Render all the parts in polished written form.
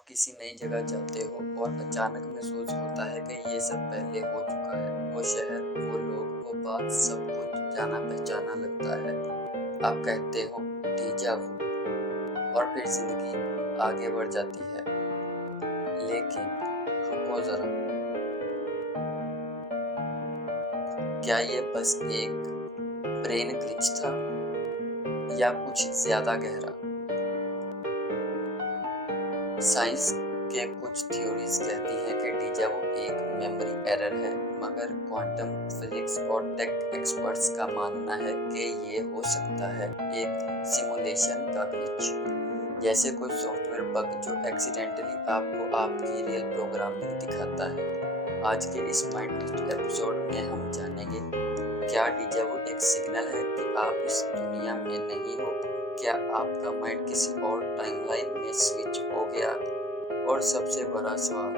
आप किसी नई जगह जाते हो और अचानक महसूस होता है कि ये सब पहले हो चुका है। वो शहर, वो लोग, वो बात, सब कुछ जाना पहचाना लगता है। आप कहते हो डीजा वू और फिर जिंदगी आगे बढ़ जाती है। लेकिन रुको जरा, क्या ये बस एक ब्रेन ग्लिच था या कुछ ज्यादा गहरा? साइंस के कुछ थ्योरीज कहती हैं कि डीजा वू एक मेमोरी एरर है, मगर क्वांटम फिजिक्स और टेक एक्सपर्ट्स का मानना है कि ये हो सकता है एक सिमुलेशन का ग्लिच, जैसे कोई सॉफ्टवेयर बग जो एक्सीडेंटली आपको आपकी रियल प्रोग्रामिंग दिखाता है। आज के इस माइंड ट्विस्ट एपिसोड में हम जानेंगे, क्या डीजा वू एक सिग्नल है कि आप इस दुनिया में नहीं हो? क्या आपका माइंड किसी और टाइमलाइन में स्विच हो गया? और सबसे बड़ा सवाल,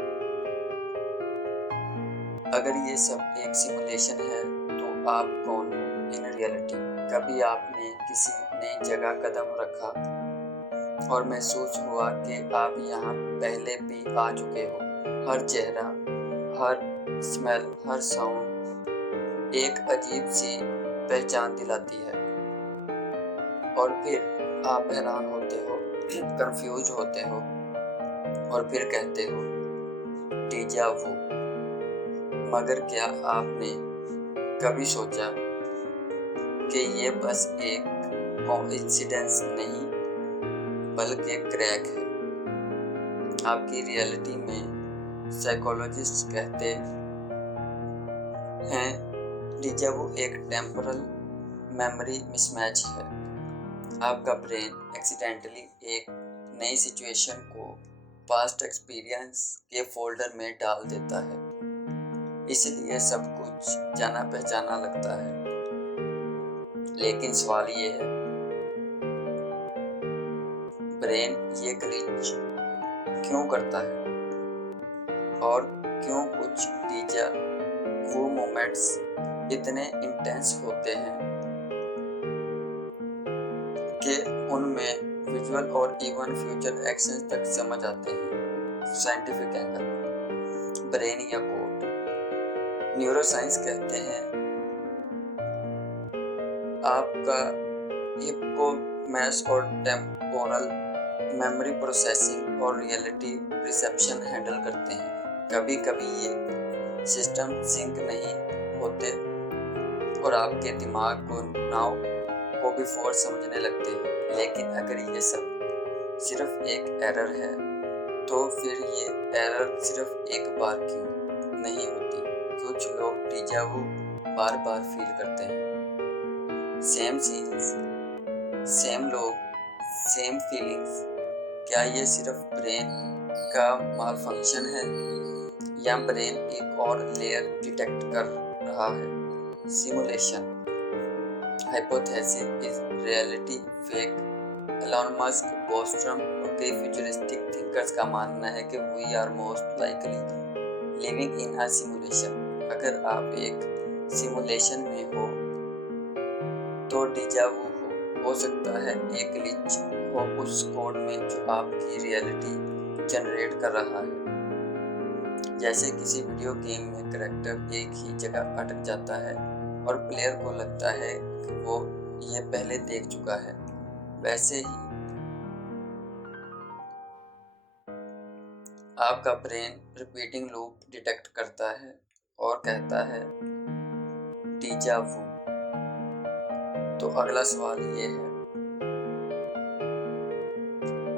अगर ये सब एक सिमुलेशन है तो आप कौन हो इन रियलिटी? कभी आपने किसी नई जगह कदम रखा और महसूस हुआ कि आप यहाँ पहले भी आ चुके हो? हर चेहरा, हर स्मेल, हर साउंड एक अजीब सी पहचान दिलाती है। और फिर आप हैरान होते हो, कंफ्यूज होते हो और फिर कहते हो डीजा वू। मगर क्या आपने कभी सोचा कि ये बस एक कोइंसिडेंस नहीं बल्कि क्रैक है आपकी रियलिटी में? साइकोलॉजिस्ट कहते हैं डीजा वू एक टेम्पोरल मेमोरी मिसमैच है। आपका ब्रेन एक्सीडेंटली एक नई सिचुएशन को पास्ट एक्सपीरियंस के फोल्डर में डाल देता है, इसलिए सब कुछ जाना पहचाना लगता है। लेकिन सवाल ये है, ब्रेन ये ग्लिच क्यों करता है? और क्यों कुछ डीजा वू मोमेंट्स इतने इंटेंस होते हैं कि उनमें विजुअल और इवन फ्यूचर एक्शंस तक समझ आते हैं? साइंटिफिक एंगल, ब्रेन या कोड। न्यूरोसाइंस कहते हैं आपका हिप्पोकैम्पस और टेम्पोरल मेमोरी प्रोसेसिंग और रियलिटी परसेप्शन हैंडल करते हैं। कभी कभी ये सिस्टम सिंक नहीं होते और आपके दिमाग को नाउ को बिफोर समझने लगते हैं। लेकिन अगर ये सब सिर्फ एक एरर है तो फिर ये एरर सिर्फ एक बार क्यों नहीं होती? कुछ लोग डीजा वू बार बार फील करते हैं, सेम सीन्स, सेम लोग, सेम फीलिंग्स। क्या ये सिर्फ ब्रेन का माल फंक्शन है या ब्रेन एक और लेयर डिटेक्ट कर रहा है? Simulation, hypothesis, is reality fake? Elon Musk, Bostrom और कई फ्यूचरिस्टिक थिंकर्स का मानना है कि we are most likely living in a simulation. अगर आप एक सिमुलेशन में हो तो डीजा वू हो सकता है एक ग्लिच हो उस कोड में जो आपकी रियलिटी जनरेट कर रहा है। जैसे किसी वीडियो गेम में कैरेक्टर एक ही जगह अटक जाता है और प्लेयर को लगता है कि वो ये पहले देख चुका है, वैसे ही आपका ब्रेन रिपीटिंग लूप डिटेक्ट करता है और कहता है डीजा वू। तो अगला सवाल ये है,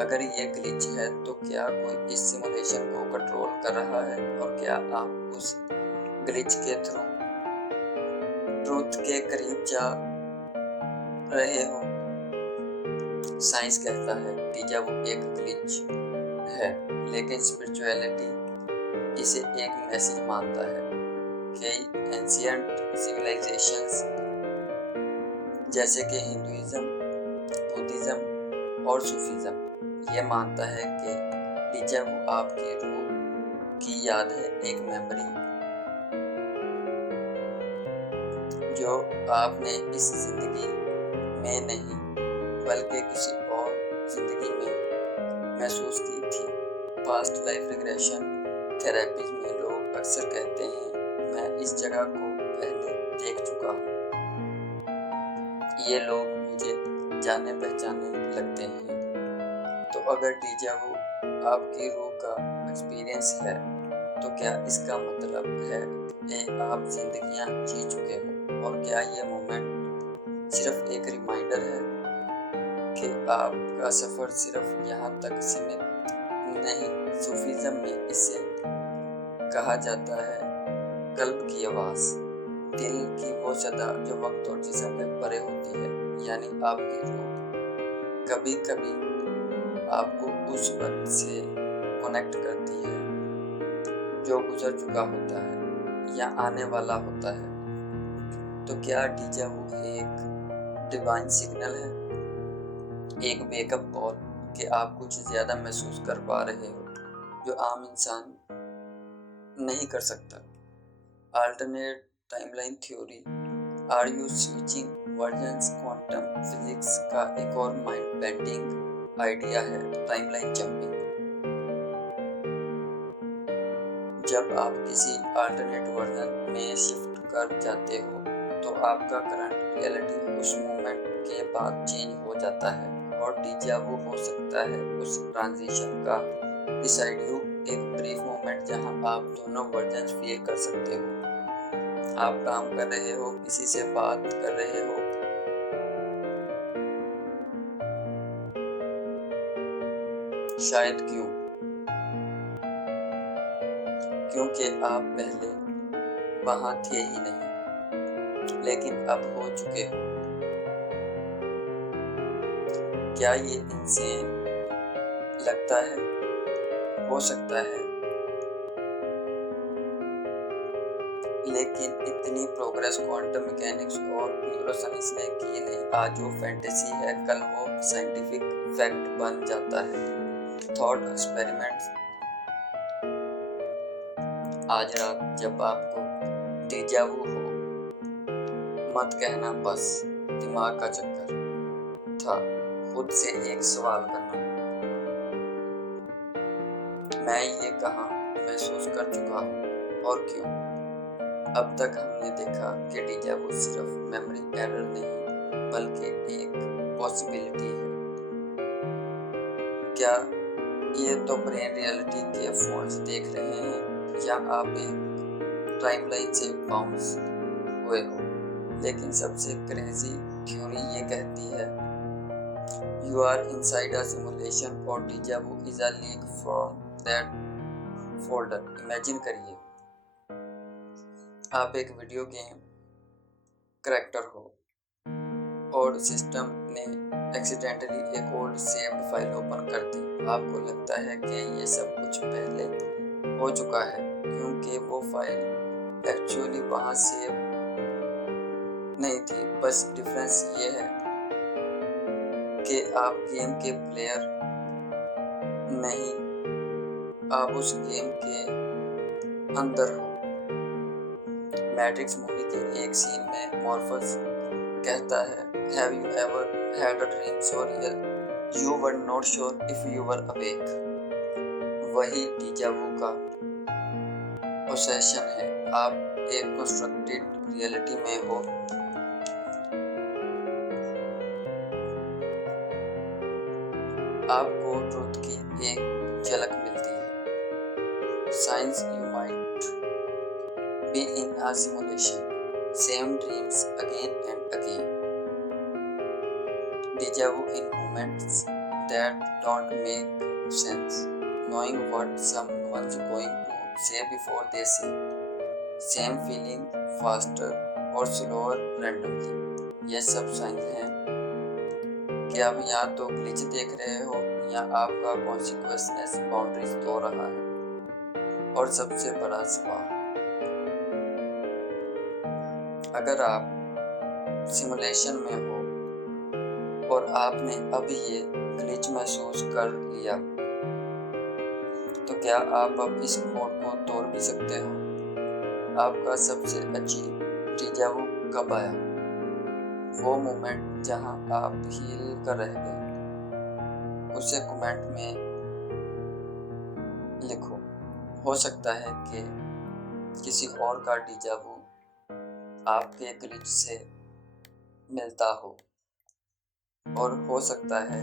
अगर ये ग्लिच है तो क्या कोई इस सिमुलेशन को कंट्रोल कर रहा है? और क्या आप उस ग्लिच के थ्रू ट्रूथ के करीब जा रहे हो? साइंस कहता है डीजा वू एक ग्लिच है, लेकिन स्पिरिचुअलिटी इसे एक मैसेज मानता है। कई एंशिएंट सिविलाइजेशंस जैसे कि हिंदुइज्म, बुद्धिज्म और सूफीज्म ये मानता है कि डीजा वू आपकी रूह की याद है, एक मेमोरी जो आपने इस जिंदगी में नहीं बल्कि किसी और जिंदगी में महसूस की थी। पास्ट लाइफ रिग्रेशन थेरेपी में लोग अक्सर कहते हैं मैं इस जगह को पहले देख चुका हूँ। ये लोग मुझे जाने पहचाने लगते हैं। तो अगर डीजा वू आपकी रूह का एक्सपीरियंस है तो क्या इसका मतलब है कि आप जिंदगियां जी चुके हो, और क्या ये मोमेंट सिर्फ एक रिमाइंडर है कि आपका सफ़र सिर्फ यहाँ तक सीमित नहीं। सूफीज़म में इसे कहा जाता है कल्ब की आवाज़, दिल की वो सदा जो वक्त और जिस्म में परे होती है। यानी आपकी रूह कभी कभी आपको उस वक्त से कनेक्ट करती है जो गुजर चुका होता है या आने वाला होता है। तो क्या डीजा वू एक डिवाइन सिग्नल है, एक वेकअप कॉल कि आप कुछ ज़्यादा महसूस कर पा रहे हो जो आम इंसान नहीं कर सकता? Alternate timeline theory, are you switching versions? Quantum physics का एक और माइंड बेंडिंग आइडिया है टाइमलाइन जंपिंग। जब आप किसी अल्टरनेट वर्जन में शिफ्ट कर जाते हो तो आपका करंट रियलिटी उस मोमेंट के बाद चेंज हो जाता है, और डीजा वू हो सकता है उस ट्रांजिशन का डिसाइडियो, एक ब्रीफ मोमेंट जहां आप दोनों वर्जन्स फील कर सकते हो। आप काम कर रहे हो, किसी से बात कर रहे हो, शायद क्योंकि आप पहले वहां थे ही नहीं, लेकिन अब हो चुके हो। क्या ये इंसान लगता है? हो सकता है, लेकिन इतनी प्रोग्रेस क्वांटम मैकेनिक्स और न्यूरोसाइंस ने की नहीं। आज वो फैंटेसी है, कल वो साइंटिफिक फैक्ट बन जाता है। Thought experiments. आज रात जब आपको डीजा वू हो, मत कहना बस दिमाग का चक्कर था। खुद से एक सवाल करना, मैं ये कहाँ महसूस कर चुका हूँ और क्यों? अब तक हमने देखा कि डीजा वू सिर्फ मेमोरी एरर नहीं बल्कि एक पॉसिबिलिटी है। क्या ये तो ब्रेन रियलिटी के फॉल्स देख रहे हैं, या आप एक टाइमलाइन से बाउंस हुए हो? लेकिन सबसे क्रेजी थ्योरी ये कहती है you are inside a simulation और deja vu is a leak from that folder. Imagine करिए आप एक वीडियो गेम करैक्टर हो और सिस्टम ने एक्सीडेंटली एक ओल्ड सेव्ड फाइल ओपन कर दी। आपको लगता है कि ये सब कुछ पहले हो चुका है, क्योंकि वो फाइल एक्चुअली वहाँ सेव नहीं थी। बस डिफरेंस ये है कि आप गेम के प्लेयर नहीं, आप उस गेम के अंदर हो। मैट्रिक्स मूवी के एक सीन में मॉर्फस कहता है have you ever had a dream so real you were not sure if you were awake. वही डीजा वू का पोसेशन है। आप एक कंस्ट्रक्टेड रियलिटी में हो, आपको ट्रुथ की एक झलक मिलती है। Science you might be in a simulation, same dreams again and again. Deja vu in moments that don't make sense, knowing what someone's going to say before they say, same feeling faster or slower randomly। ये सब science हैं कि आप या तो glitch देख रहे हो या आपका कॉन्सिक्वेंस बाउंड्रीज तोड़ रहा है। और सबसे बड़ा सवाल, अगर आप सिमुलेशन में हो और आपने अभी ये ग्लिच महसूस कर लिया, तो क्या आप अब इस कोड को तोड़ भी सकते हो? आपका सबसे अजीब डीजा वू कब आया? वो मोमेंट जहां आप हिल कर रह गए। उसे कमेंट में लिखो। हो सकता है कि किसी और का डीजा वू आपके ग्लिच से मिलता हो, और हो सकता है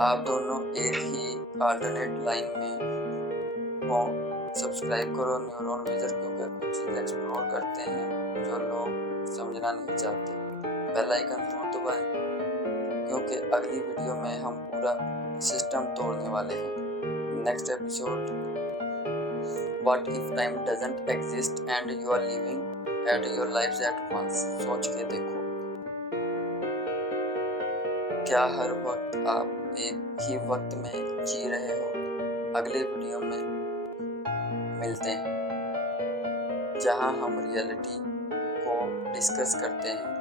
आप दोनों एक ही अल्टरनेट लाइन में हो। सब्सक्राइब करो न्यूरॉन विजर, क्योंकि कुछ चीज़ एक्सप्लोर करते हैं जो लोग समझना नहीं चाहते। बेल आइकन जरूर दबाएं, क्योंकि अगली वीडियो में हम पूरा सिस्टम तोड़ने वाले हैं। Next episode, what if time doesn't exist and you are living at your life at once. सोच के देखो, क्या हर वक्त आप एक ही वक्त में जी रहे हो? अगले वीडियो में मिलते हैं, जहां हम रियलिटी को डिस्कस करते हैं।